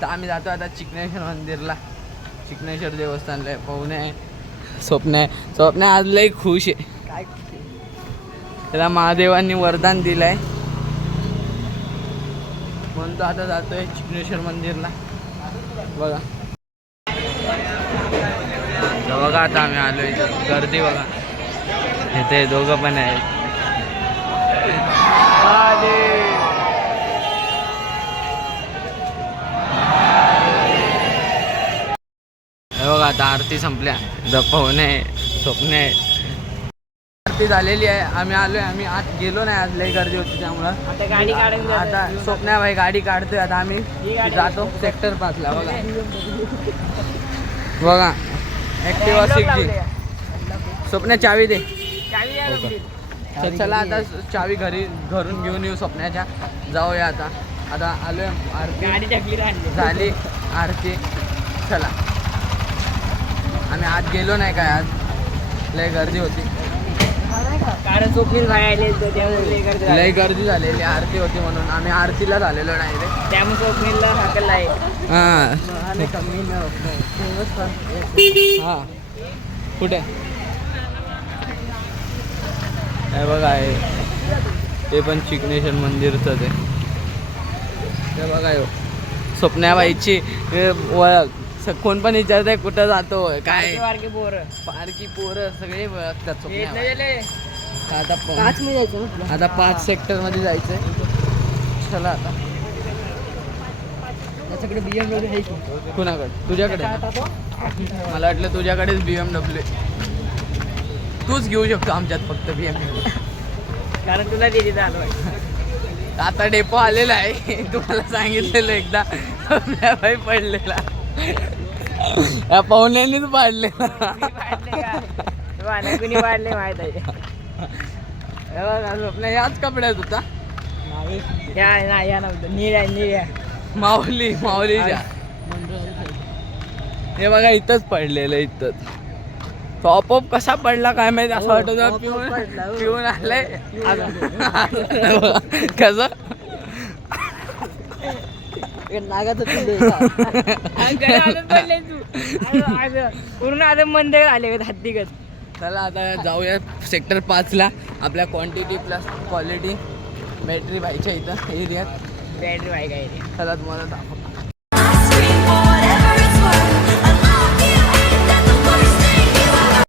तर आम्ही जातो आता चिकनेश्वर मंदिरला. चिकनेश्वर देवस्थानला आहे. पाहुणे स्वप्न आज लई खुश आहे. काय त्याला महादेवांनी वरदान दिलंय म्हणून तो आता जातोय चिकनेश्वर मंदिरला. बघा बघा आता आम्ही आलोय इथं. गर्दी बघा, इथे दोघं पण आहेत. हे बघा आता आरती संपल्या. पाहुणे स्वप्ने आरती झालेली आहे. आम्ही आलोय. आम्ही आत गेलो नाही, आज लई गर्दी होती त्यामुळं. आता गाडी काढून आता स्वप्ना भाई गाडी काढतोय. आता आम्ही जातो सेक्टर 5 ला. बघा बघा ऍक्टिवा 6G. स्वप्ना चावी दे. तर चला आता चावी घरून घेऊन येऊ स्वप्नाच्या. जाऊया आता. आता आलोय. आरती झाली. आरती चला. आम्ही आत गेलो नाही काय, आज लय गर्दी होती. कारण स्वप्नील भाई आले लय गर्दी झालेली. आरती होती म्हणून आम्ही आरतीला झालेलो नाही रे. त्यामुळे स्वप्नीलला हाकल आहे. हा कुठे हे बघा ते पण चिकनेश्वर मंदिरचं ते बघा स्वप्नाबाईची ओळख. कोण पण विचारत आहे कुठं जातो काय. पारकी पोरं सगळे ओळखतात. आता 5 सेक्टर मध्ये जायचंय. चला आता. त्याच्याकडे BMW आहे. कुणाकडे? तुझ्याकडे? मला वाटलं तुझ्याकडेच BMW. तूच घेऊ शकतो आमच्यात फक्त BMW. कारण तुला दिली चालू आहे. आता डेपो आलेला आहे. तुम्हाला सांगितलेलं एकदा. भाई पडलेला या पाहुण्यांनीच पाडलेला. कुणी वाढले माहित आहे. स्वप्न याच कपड्यात होता. या नव्हतं. निळ्या माऊलीच्या. हे बघा इथंच पडलेलं. इथंच टॉप अप कसा पडला काय माहिती. असं वाटत पिऊन आलंय कसं. नागाचं पूर्ण आता मंद आले हत्तीगत. चला आता जाऊया सेक्टर 5 ला. आपल्या क्वांटिटी प्लस क्वालिटी बॅटरी बाईकच्या इथं एरियात. बॅटरी बाईक आहे. चला तुम्हाला दाखव.